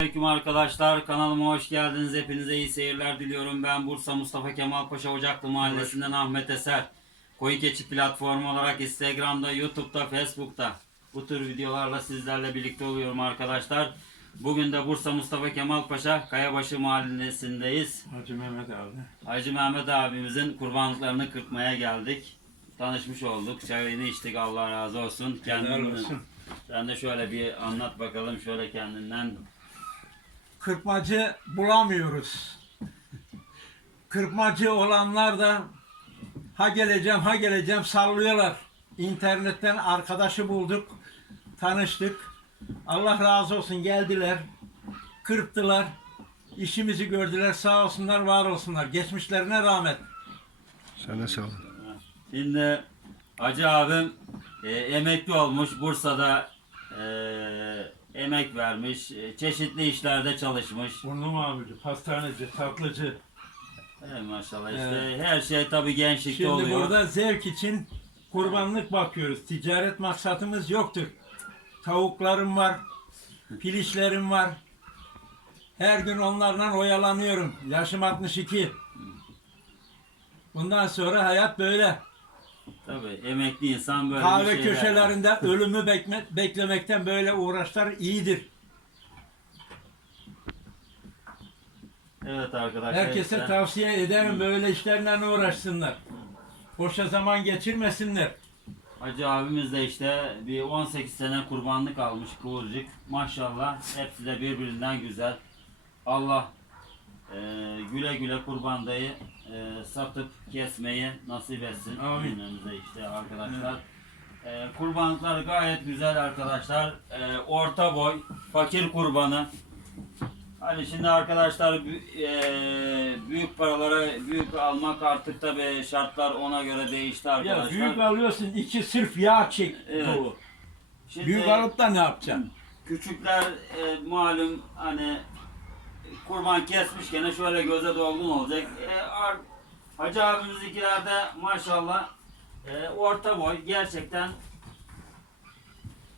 Selamünaleyküm arkadaşlar. Kanalıma hoş geldiniz. Hepinize iyi seyirler diliyorum. Ben Bursa Mustafa Kemal Paşa Ocaklı Mahallesi'nden Ahmet Eser. Koyu Keçi platformu olarak Instagram'da, YouTube'da, Facebook'ta bu tür videolarla sizlerle birlikte oluyorum arkadaşlar. Bugün de Bursa Mustafa Kemal Paşa Kayabaşı Mahallesi'ndeyiz. Hacı Mehmet abi. Hacı Mehmet abimizin kurbanlıklarını kırpmaya geldik. Tanışmış olduk. Çayını içtik. Allah razı olsun. Helal Kendinden, olsun. sen de şöyle bir anlat bakalım. Şöyle kendinden Kırpmacı bulamıyoruz. Kırpmacı olanlar da ha geleceğim ha geleceğim sallıyorlar. İnternetten arkadaşı bulduk, tanıştık. Allah razı olsun geldiler, kırptılar. işimizi gördüler sağ olsunlar var olsunlar. Geçmişlerine rahmet. Sana sağ ol. Şimdi Hacı abim e, emekli olmuş. Bursa'da e, emek vermiş. e, çeşitli işlerde çalışmış. Burnum abici, pastaneci, tatlıcı. E, maşallah işte Evet. her şey tabii gençlikte Şimdi oluyor. burada zevk için kurbanlık bakıyoruz. Ticaret maksatımız yoktur. Tavuklarım var, pilişlerim var. Her gün onlarla oyalanıyorum. Yaşım 62. Bundan sonra hayat böyle. Tabii emekli insan böyle Kahve bir şeyler- köşelerinde ölümü bekme- beklemekten böyle uğraşlar iyidir. Evet arkadaşlar. Herkese işte. tavsiye ederim böyle işlerle uğraşsınlar. Boşa zaman geçirmesinler. Hacı abimiz de işte bir 18 sene kurbanlık almış kıvırcık. Maşallah hepsi de birbirinden güzel. Allah e, güle güle kurbandayı e, satıp kesmeyi nasip etsin. Amin. İşte arkadaşlar. E, kurbanlıklar gayet güzel arkadaşlar. E, orta boy, fakir kurbanı. Hani şimdi arkadaşlar e, büyük paralara büyük almak artık tabi şartlar ona göre değişti arkadaşlar. Ya büyük alıyorsun iki sırf yağ çek Evet. Şimdi Büyük alıp da ne yapacaksın? küçükler e, malum hani kurban kesmiş gene şöyle göze dolgun olacak. E, ar- Hacı abimizinkiler de maşallah e, orta boy gerçekten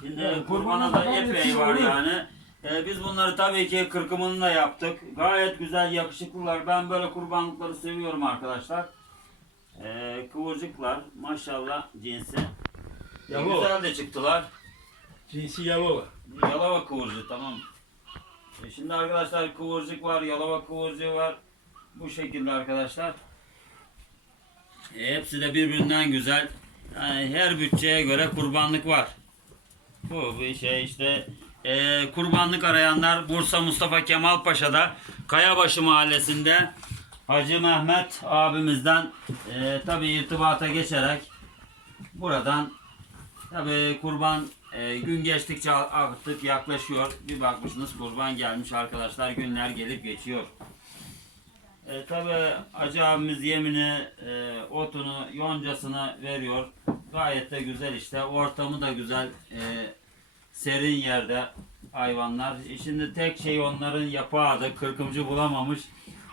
Şimdi Evet, kurbana da epey var yani. E, biz bunları tabii ki kırkımını da yaptık. Gayet güzel yakışıklılar. Ben böyle kurbanlıkları seviyorum arkadaşlar. E, kıvırcıklar maşallah cinsi. E, Yalo. güzel de çıktılar. Cinsi Yalova. Yalova kıvırcık tamam. E şimdi arkadaşlar kıvırcık var, yalova kıvırcığı var. Bu şekilde arkadaşlar. E hepsi de birbirinden güzel. Yani her bütçeye göre kurbanlık var. Bu bir şey işte e, kurbanlık arayanlar Bursa Mustafa Kemal Paşa'da Kayabaşı Mahallesi'nde Hacı Mehmet abimizden e, tabi irtibata geçerek buradan Tabii kurban e, gün geçtikçe artık yaklaşıyor. Bir bakmışsınız kurban gelmiş arkadaşlar. Günler gelip geçiyor. E, tabii Hacı abimiz yemini, e, otunu, yoncasını veriyor. Gayet de güzel işte. Ortamı da güzel. E, serin yerde hayvanlar. E, şimdi tek şey onların yapağıdı. Kırkımcı bulamamış.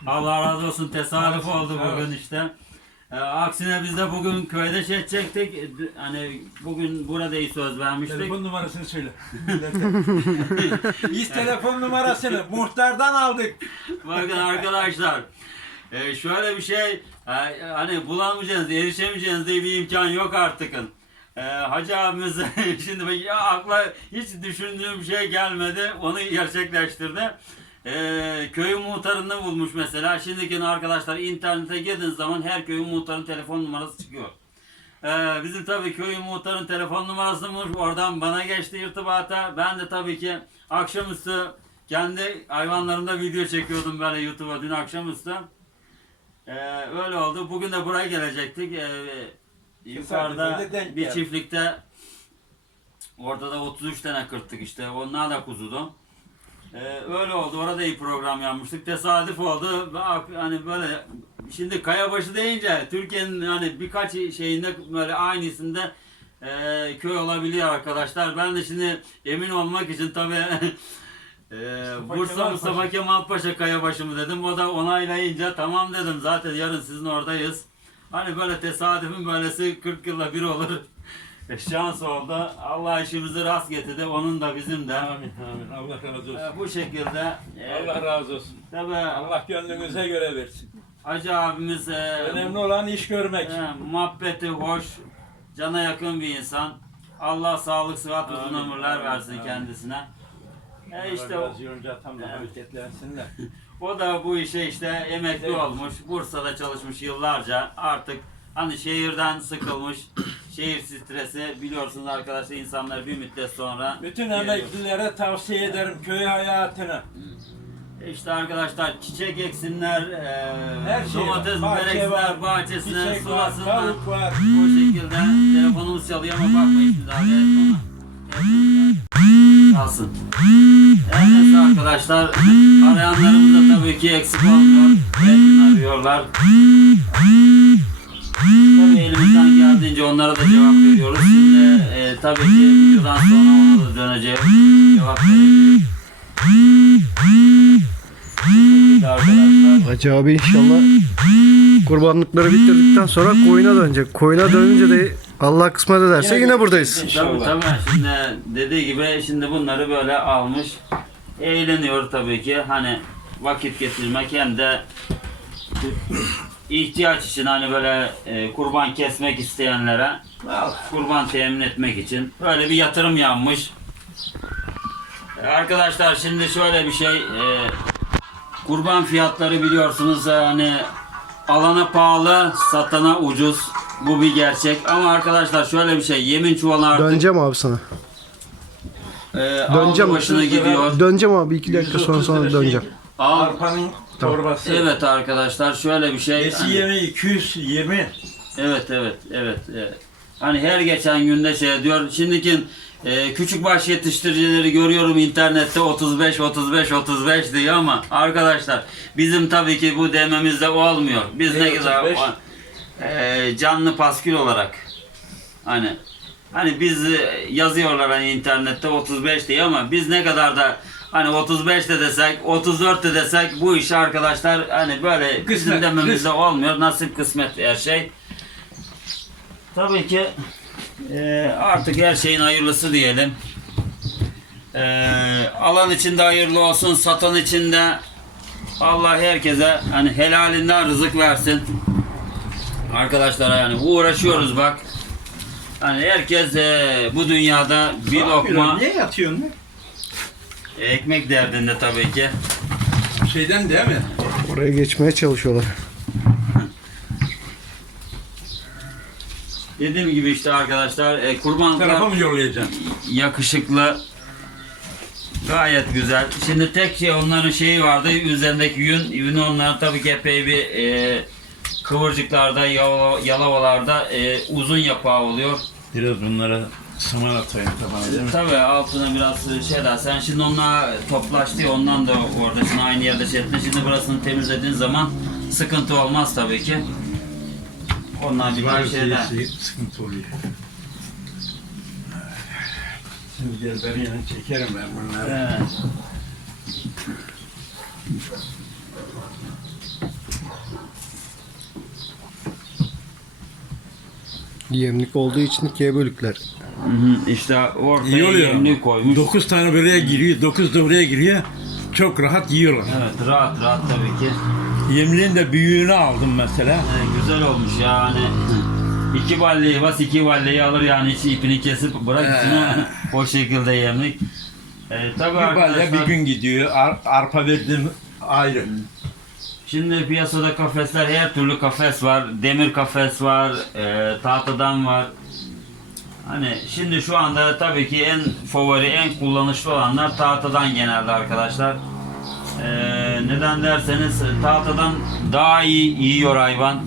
Allah razı olsun tesadüf oldu bugün işte. E, aksine biz de bugün köyde şey çektik. E, d- Hani bugün burada iyi söz vermiştik. Telefon numarasını söyle. Biz telefon numarasını muhtardan aldık. Bakın arkadaşlar. e, şöyle bir şey e, hani bulamayacağınız, erişemeyeceğiniz diye bir imkan yok artık. E, Hacı abimiz şimdi ben- ya akla hiç düşündüğüm şey gelmedi. Onu gerçekleştirdi. E, köyün muhtarını bulmuş mesela. Şimdiki arkadaşlar internete girdiğiniz zaman her köyün muhtarın telefon numarası çıkıyor. Ee, bizim tabii köyün muhtarın telefon numarasını bulmuş. Oradan bana geçti irtibata. Ben de tabii ki akşamüstü kendi hayvanlarımda video çekiyordum böyle YouTube'a dün akşamüstü. Ee, öyle oldu. Bugün de buraya gelecektik. Ee, yukarıda bir çiftlikte orada da 33 tane kırttık işte. Onlar da kuzudu. Ee, öyle oldu. Orada iyi program yapmıştık. Tesadüf oldu. Hani böyle şimdi Kayabaşı deyince Türkiye'nin hani birkaç şeyinde böyle aynısında e, köy olabiliyor arkadaşlar. Ben de şimdi emin olmak için tabii e, Bursa Kemal Mustafa Paşa. Kemal Paşa Kayabaşı mı dedim. O da onaylayınca tamam dedim. Zaten yarın sizin oradayız. Hani böyle tesadüfün böylesi 40 yılda bir olur. E, şans oldu. Allah işimizi rast getirdi. Onun da bizim de. Amin amin. Allah razı olsun. E, bu şekilde. e, Allah razı olsun. Tabii Allah gönlünüze göre versin. Hacı abimiz e, Önemli olan iş görmek. e, muhabbeti hoş, cana yakın bir insan. Allah sağlık, sıhhat, uzun ömürler versin amin. kendisine. E işte o, hareketlensinler. o da bu işe işte emekli olmuş. Bursa'da çalışmış yıllarca. Artık hani şehirden sıkılmış. Şehir stresi biliyorsunuz arkadaşlar insanlar bir müddet sonra Bütün geliyor. emeklilere tavsiye ederim köy hayatını. İşte arkadaşlar çiçek eksinler, e, Her şey domates var. Bahçe eksinler, var, bahçesine, Çiçek var, sulasınlar. tavuk var. Bu şekilde telefonumuz çalıyor ama bakmayın müdahale etme ona. Kalsın. Her neyse arkadaşlar arayanlarımız da tabii ki eksik olmuyor. Her gün arıyorlar. Tabii elimizden geldiğince onlara da cevap veriyoruz. Şimdi e, tabii ki videodan sonra ona da döneceğiz. Cevap vereceğiz. Hacı abi inşallah kurbanlıkları bitirdikten sonra koyuna dönecek. Koyuna dönünce de Allah kısmet ederse Yine yine buradayız. Tabii tabii. Şimdi dediği gibi şimdi bunları böyle almış. Eğleniyor tabii ki. Hani vakit geçirmek hem de ihtiyaç için hani böyle e, kurban kesmek isteyenlere kurban temin etmek için böyle bir yatırım yapmış. E, Arkadaşlar şimdi şöyle bir şey e, kurban fiyatları biliyorsunuz hani alana pahalı satana ucuz bu bir gerçek ama arkadaşlar şöyle bir şey yemin çuvalı artık Döneceğim abi sana. e, Döneceğim. başına gidiyor. Döneceğim abi iki dakika sonra 130 sonra döneceğim. şey, Al, Arpanın torbası. evet arkadaşlar şöyle bir şey Besi hani- yemi 220. Evet evet evet. evet. Hani her geçen günde şey diyor. Şimdiki e, küçük baş yetiştiricileri görüyorum internette 35 35 35 diyor ama arkadaşlar bizim tabii ki bu dememizde olmuyor. Biz ne Ne kadar 35? e, canlı paskül olarak hani hani biz e, yazıyorlar hani internette 35 diye ama biz ne kadar da hani 35 de desek 34 de desek bu işi arkadaşlar hani böyle bizim Kısmet, dememizde olmuyor. Nasip kısmet her şey. Tabii ki e, artık her şeyin hayırlısı diyelim. E, alan içinde hayırlı olsun, satan içinde Allah herkese hani helalinden rızık versin. Arkadaşlar yani uğraşıyoruz bak. Hani herkes e, bu dünyada bir lokma Niye yatıyorsun? Lan? ekmek derdinde tabii ki. Şeyden değil mi? Oraya geçmeye çalışıyorlar. Dediğim gibi işte arkadaşlar e, kurbanlıklar Tarafa mı yollayacaksın? yakışıklı. Gayet güzel. Şimdi tek şey onların şeyi vardı. Üzerindeki yün. Yünü onların tabii ki epey bir e, kıvırcıklarda, yala- yalavalarda e, uzun yapağı oluyor. Biraz bunlara saman atayım tabana değil mi? Tabii altına biraz şey daha. Sen şimdi onunla toplaştı ondan da orada şimdi aynı yerde şey ettin. Şimdi burasını temizlediğin zaman sıkıntı olmaz tabii ki. Onlar bir Var şeyler. şeysi sıkıntı oluyor. Şimdi gel ben yanına çekerim ben bunları. Evet. Yemlik olduğu için ikiye bölükler. İşte ortaya İyi oluyor yemliği ama. koymuş. 9 tane buraya giriyor, 9 da buraya giriyor. Çok rahat yiyorlar. Evet rahat rahat tabii ki. Yemliğin de büyüğünü aldım mesela. Ee, güzel olmuş yani. İki balleyi bas iki balleyi alır yani içi ipini kesip bırak içine o şekilde yemlik. Ee, tabii Bir balya arkadaşlar bir gün gidiyor. Ar- arpa verdiğim ayrı. şimdi piyasada kafesler her türlü kafes var. Demir kafes var, e, tahtadan var. Hani şimdi şu anda tabii ki en favori, en kullanışlı olanlar tahtadan genelde arkadaşlar. Ee, neden derseniz tahtadan daha iyi yiyor hayvan.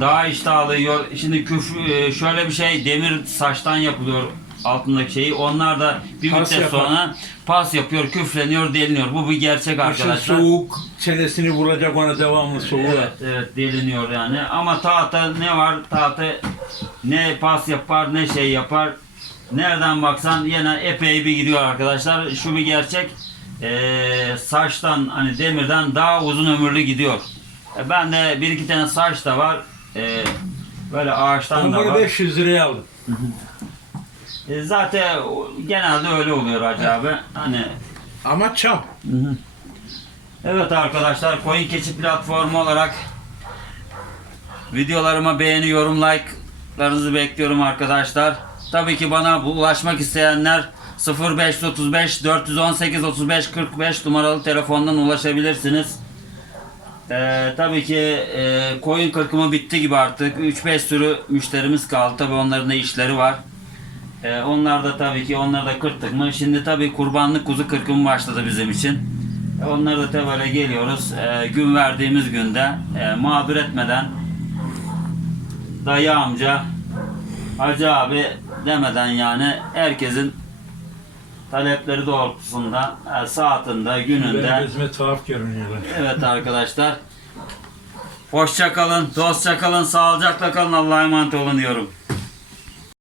Daha iştahlı yiyor. Şimdi küf, e, şöyle bir şey demir saçtan yapılıyor altındaki şeyi. Onlar da bir Pas müddet yapar. sonra pas yapıyor, küfleniyor, deliniyor. Bu bir gerçek Kışın arkadaşlar. soğuk, çenesini vuracak ona devamlı soğuk. Evet, evet deliniyor yani. Ama tahta ne var? Tahta ne pas yapar ne şey yapar. Nereden baksan yine epey bir gidiyor arkadaşlar. Şu bir gerçek. Ee, saçtan hani demirden daha uzun ömürlü gidiyor. E, ben de bir iki tane saç da var. Ee, böyle ağaçtan da var. 500 liraya aldım. E, zaten o- genelde öyle oluyor Hacı abi. Hani Ama çam. Evet arkadaşlar Koyun Keçi platformu olarak videolarıma beğeni, yorum, like'larınızı bekliyorum arkadaşlar. Tabii ki bana bu- ulaşmak isteyenler 0535 418 35 45 numaralı telefondan ulaşabilirsiniz. Ee, tabii ki e, koyun kırkımı bitti gibi artık. 3-5 sürü müşterimiz kaldı. Tabii onların da işleri var. Ee, onlar da tabii ki onları da kırttık mı. Şimdi tabii kurbanlık kuzu kırkımı başladı bizim için. E, Onları da böyle geliyoruz. E, gün verdiğimiz günde e, mağdur etmeden dayı amca, hacı abi demeden yani herkesin talepleri doğrultusunda e, saatinde, gününde gözüme tuhaf görünüyorlar. Evet arkadaşlar. Hoşça kalın, dostça kalın, sağlıcakla kalın. Allah'a emanet olun diyorum.